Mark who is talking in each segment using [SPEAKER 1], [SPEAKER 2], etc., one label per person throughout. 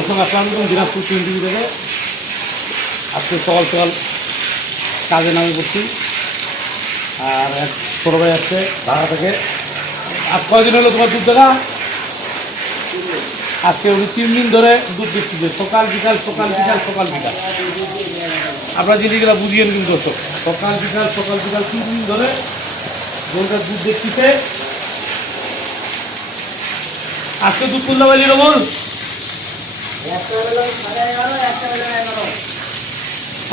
[SPEAKER 1] প্রথম আসলাম এবং দিনাজপুর টিভি থেকে আজকে সকাল সকাল কাজে নামে পড়ছি। আর এক ছোটো ভাই আসছে ঢাকা থেকে। আজ কয়দিন হলো তোমার দুধ দেখা? আজকে উনি তিন দিন ধরে দুধ দিচ্ছে সকাল বিকাল সকাল বিকাল সকাল বিকাল। আপনারা জিনিসগুলো বুঝিয়ে কিন্তু দর্শক। সকাল বিকাল সকাল বিকাল তিন দিন ধরে গরুটার দুধ দেখতেছে আজকে দুধ তুলতে পারলি রমন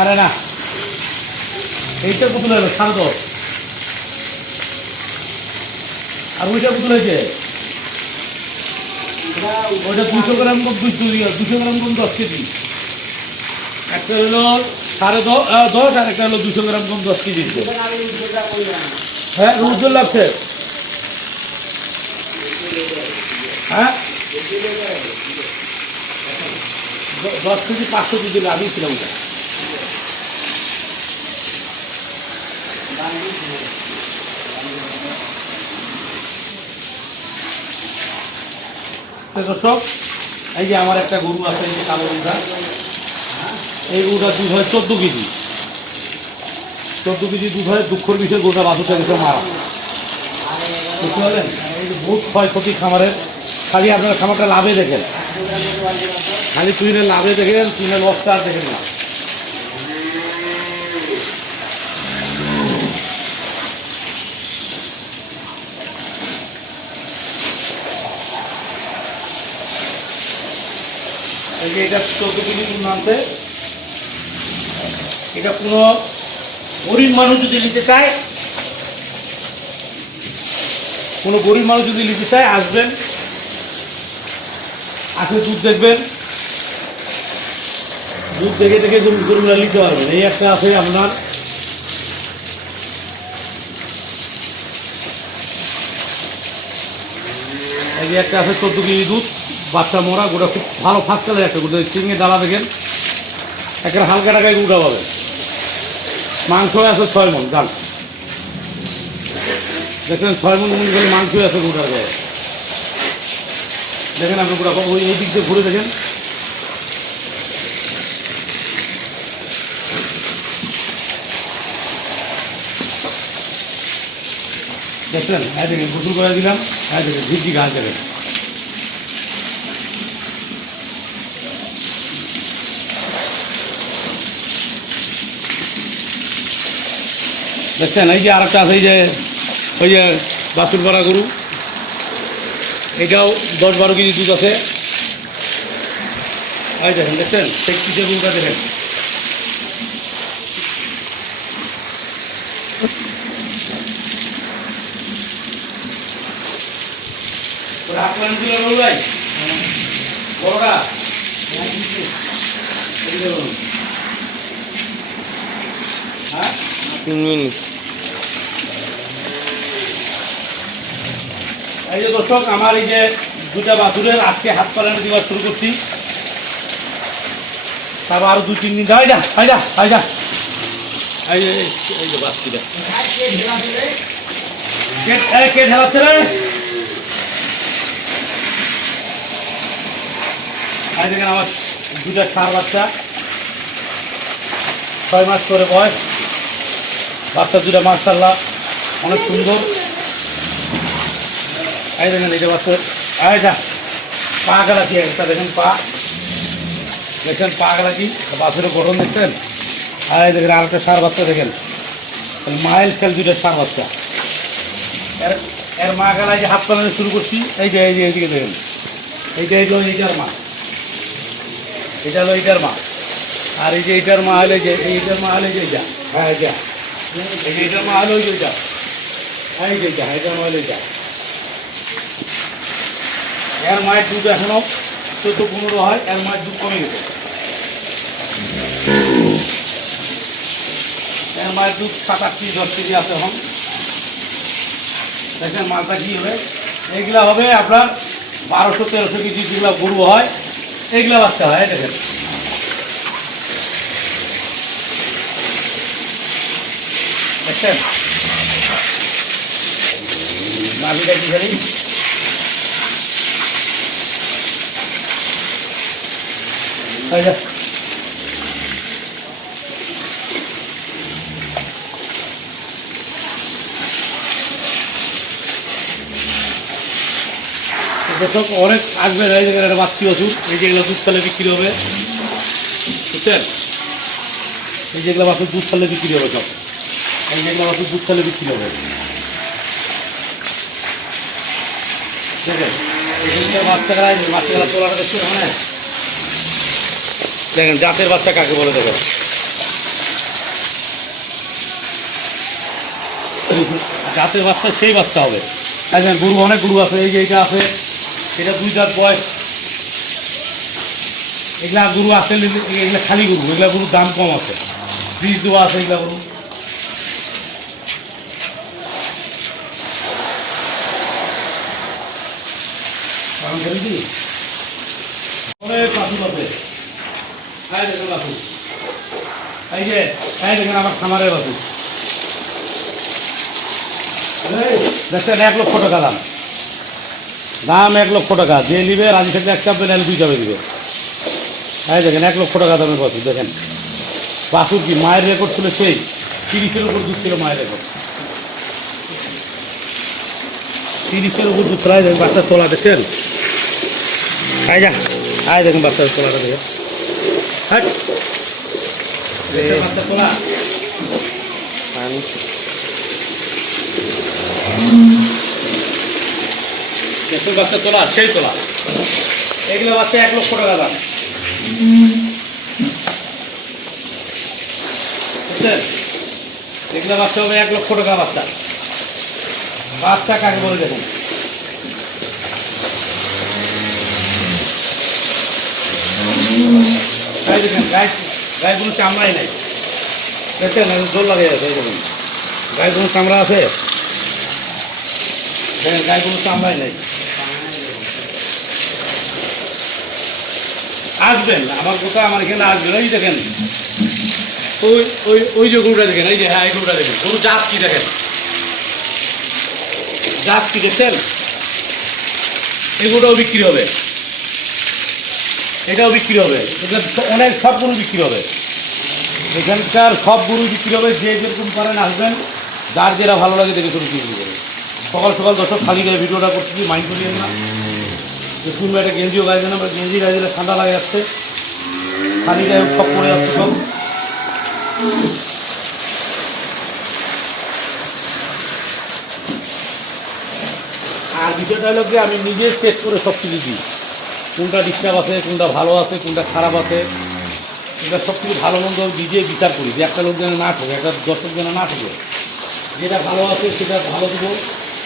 [SPEAKER 1] আরে না। এইটা কত হলো দশ আর ওইটা কত হয়েছে? ওইটা দুশো গ্রাম কম দুশো গ্রাম কম দশ কেজি। একটা হলো সাড়ে দশ, আর একটা হলো দুশো গ্রাম কম দশ কেজি। হ্যাঁ উজ্জ্বল লাগছে। হ্যাঁ? দশ কেজি পাঁচশো কেজি আগেই ছিলাম দর্শক, এই যে আমার একটা গরু আছে, এই কালো গরুটা। এই গরুটার দুধ হয় চোদ্দ কেজি। চোদ্দ কেজি দুধ হয়, দুঃখর বিষয়, গরুটা বাছুরটা গেছে, মারা। বুঝতে পারলেন? বহুত ক্ষয়ক্ষতি খামারের। খালি আপনার খামারটা লাভে দেখেন। খালি তুইনের লাভে দেখেন লসটা আর দেখেন না এটা এটা কোনো গরিব মানুষ যদি নিতে চায়, কোনো গরিব মানুষ যদি নিতে চায়, আসবেন, আসে দুধ দেখবেন। দুধ দেখে দেখে গরু গরুগুলা নিতে পারবেন। এই একটা আছে আপনার এই একটা আছে চোদ্দ কেজি দুধ, বাচ্চা মোড়া গোটা খুব ভালো ফার্স্ট কালার একটা গোটা চিংড়ি ডালা দেখেন একটা হালকা টাকায় গোটা পাবেন। মাংস আছে ছয় মন গান দেখেন ছয় মন মন করে মাংস আছে গোটার গায়ে। দেখেন আপনি গোটা এই দিক দিয়ে ঘুরে দেখেন। দেখলেন হ্যাঁ দেখেন গোসল করে দিলাম হ্যাঁ দেখেন ঝিঝি ঘাস দেখেন দেখছেন, এই যে আরেকটা আছে, এই যে, ওই যে বাসুর পাড়া গরু। এটাও দশ বারো কেজি দুধ আছে। এই দেখেন, দেখছেন? সেই পিছিয়ে গরুটা দেখেন? ভাই? বড়টা? এই যে হ্যাঁ
[SPEAKER 2] তিন মিনিট।
[SPEAKER 1] এই যে দর্শক আমার এই যে দুটা বাছুরের আজকে হাত পালানো দিবা শুরু করছি। তারপর আরও দু তিন দিন যাই যা হাই যা হাই যা এই যে এই- এই যে বাচ্চিটা কে ঢেলাচ্ছে রে? এই দেখেন আমার দুটা সার বাচ্চা। ছয় মাস করে বয়স। বাচ্চা দুটা মার্শাল্লাহ অনেক সুন্দর। এই দেখেন এই যে বাচ্চা যা পা গেলাচি একটা দেখেন পা। দেখেন পা গেলাচি বাছুরের গঠন দেখছেন? আর দেখেন আরেকটা সার বাচ্চা দেখেন। মাইল খেল দুইটা সার বাচ্চা। এর এর মা গেলা যে হাত পালানো শুরু করছি, এই যে এই যে, এইদিকে দেখেন। এইটা এই যে এইটার মা। এটা হলো এইটার মা। আর এই যে এইটার মা হলো এই যে এইটার মা হলো এই যে যা। হ্যাঁ যা। এই যে এইটার মা হলো ওই যে যা। হ্যাঁ এই যে যা এটার মা হলো যা। এর মায়ের দুধ এখনও চোদ্দ পনেরো হয় এর মায়ের দুধ কমে গেছে। এর মায়ের দুধ সাত আট কেজি দশ কেজি আছে এখন। দেখেন মালটা কী হবে? এইগুলা হবে আপনার বারোশো তেরোশো কেজি যেগুলো গরু হয় এইগুলা বাচ্চা হয় দেখেন। দেখছেন? নাভিটা কি দর্শক, অনেক আসবে এই জায়গায় একটা বাচ্চি ওষুধ, এই যেগুলো দুধ তালে বিক্রি হবে। বুঝছেন? এই যেগুলো বাছুর দুধ তালে বিক্রি হবে সব। এই যেগুলো বাছুর দুধ তালে বিক্রি হবে। দেখেন যে বাচ্চারা তোলাটা দেখছেন ওখানে দেখেন, জাতের বাচ্চা কাকে বলে দেখেন। জাতের বাচ্চা সেই বাচ্চা হবে। দেখেন, গরু, অনেক গরু আছে, এই যে এটা আছে। এটা দুই দাঁত বয়স। এগুলা গরু আছে এগুলা খালি গরু এগুলা গরুর দাম কম আছে। বীজ দেওয়া আছে এগুলা গরু। আমার খামারের এই, দেখছেন এক লক্ষ টাকা দাম। দাম এক লক্ষ টাকা। যে নিবে রাজি থাকলে এক চাপবে নাহলে দুই চাপে দিবে। এই দেখেন, এক লক্ষ টাকা দামের বাছুর দেখেন। বাছুর কি মায়ের রেকর্ড ছিল সেই? তিরিশের উপর দুধ ছিল মায়ের রেকর্ড তিরিশের উপর দুধ এই দেখেন, বাচ্চার তোলা দেখছেন? আয় যা আয় দেখেন, বাচ্চার তোলাটা দেখে হাট। দেখছেন বাচ্চার তোলা দেখুন বাচ্চা তোলা, সেই তোলা। এগুলো বাচ্চা এক লক্ষ টাকা দাম। বুঝছেন? এগুলো বাচ্চা হবে এক লক্ষ টাকা বাচ্চা। বাচ্চা কাকে বলে দেখুন। গাই দেখেন গাই কোনো চামড়াই নাই। দেখছেন জোর লাগে যাচ্ছে দেখুন। চামড়া আছে। গায়ে চামড়াই নাই। আসবেন, আমার কোথা, আমার এখানে আসবেন? ওই দেখেন, ওই ওই ওই যে গরুটা দেখেন, এই যে হ্যাঁ এই গরুটা দেখেন গরু জাত কি দেখেন? জাত কি দেখছেন? এই গরুটাও বিক্রি হবে। এটাও বিক্রি হবে। অনেক সব গরু বিক্রি হবে। এখানকার সব গরু বিক্রি হবে। যে যেরকম পারেন আসবেন। যার যেটা ভালো লাগে দেখে শুরু করবে সকাল সকাল দশটা খালি গায়ে ভিডিওটা করতেছি মাইন্ড করিয়েন না। যে শুনবে, একটা গেঞ্জিও গায়ে আমরা গেঞ্জি গায়ে দিলে ঠান্ডা লাগে যাচ্ছে খালি সব পড়ে যাচ্ছে সব। আর বিষয়টা হলো কি, আমি নিজে চেক করে সব কিছু দিই। কোনটা ডিস্টার্ব আছে, কোনটা ভালো আছে, কোনটা খারাপ আছে, কোনটা সব কিছু ভালো মন্দ নিজে বিচার করি যে একটা লোক যেন না ঠকে, একটা দর্শক যেন না ঠকে। যেটা ভালো আছে, সেটা ভালো দেবো,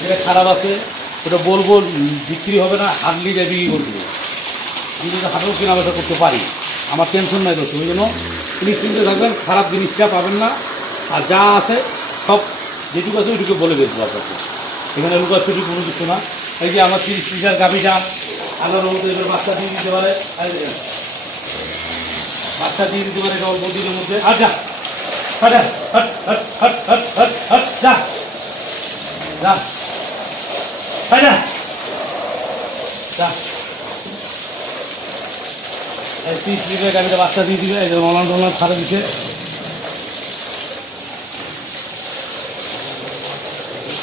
[SPEAKER 1] যেটা খারাপ আছে ওটা বলব, বিক্রি হবে না, হারলি যাই বিক্রি করে দেবো আমি যদি হাটেও কেনা বেচা করতে পারি। আমার টেনশন নাই দোষ ওই জন্য নিশ্চিন্তে থাকবেন, খারাপ জিনিসটা পাবেন না। আর যা আছে, সব যেটুকু আছে ওইটুকু বলে দেবো আপনাকে। এখানে লুকা ছুটি কোনো কিছু না। এই যে আমার তিরিশ লিটার গাভিটা আলোর মতো এবার বাচ্চা দিয়ে দিতে পারে। বাচ্চা দিয়ে দিতে পারে অল্প দিনের মধ্যে। আচ্ছা hot hot hot hot hot hot hot, যা যা। তিরিশ লিটার গাড়িটা বাচ্চা দিয়ে এই যে মলান টলান ছাড়ে দিচ্ছে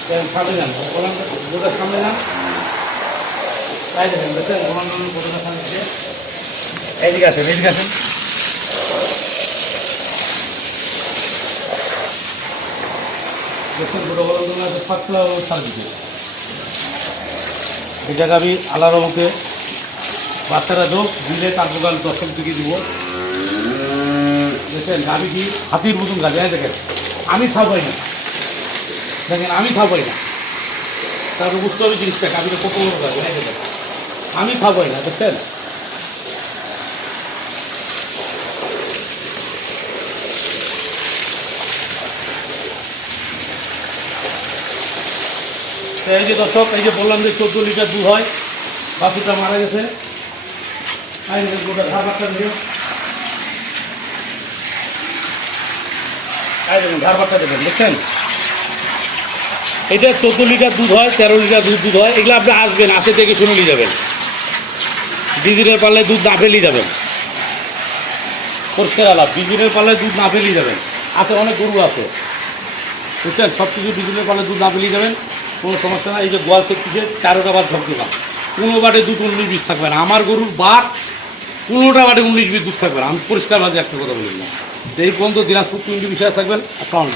[SPEAKER 1] দেখেন, সামনে যান গোটা দেখেন দিচ্ছে এইদিকে আসেন ছাড় দিচ্ছে এই জায়গা আমি আলাদা মুখে বাচ্চারা যোগ দিলে দোকান দশম থেকে দিব। দেখেন, আমি কি হাতির মতন গাছ হ্যাঁ দেখেন, আমি খাও পাই না। দেখেন, আমি খাও পাই না। তারপর বুঝতে হবে জিনিসটা আমি কত বড় গাছ হ্যাঁ দেখেন, আমি খাও পাই না, দেখছেন? এই যে দর্শক, এই যে বললাম যে চোদ্দ লিটার দুধ হয় বাছুরটা মারা গেছে। গোটা ধার বাচ্চা দেখেন এই দেখুন, ধার বাচ্চা দেখেন, দেখছেন? এটা চোদ্দ লিটার দুধ হয়, তেরো লিটার দুধ দুধ হয়, এগুলো আপনি আসবেন, আসে থেকে শুনে নিয়ে যাবেন। দিদিনের পারলে দুধ না ফেলেই যাবেন। পরিষ্কার আলাপ ডিজেলের পাল্লায় দুধ না পেলেই যাবেন। আছে অনেক গরু আছে। বুঝছেন? সব কিছু ডিজেলের পাল্লায় দুধ না পেলেই যাবেন। কোনো সমস্যা না এই যে গোয়াল থেকে চারোটা বার ঝকঝকা কোনো বাটে দুটো উনিশ বিষ থাকবে না। আমার গরুর বাট পনেরোটা বাটে উনিশ বিষ দুধ থাকবে না। আমি পরিষ্কার ভাবে একটা কথা বলি। না এই পর্যন্ত দিনাজপুর তিনটি বিষয় থাকবেন। আসসালামু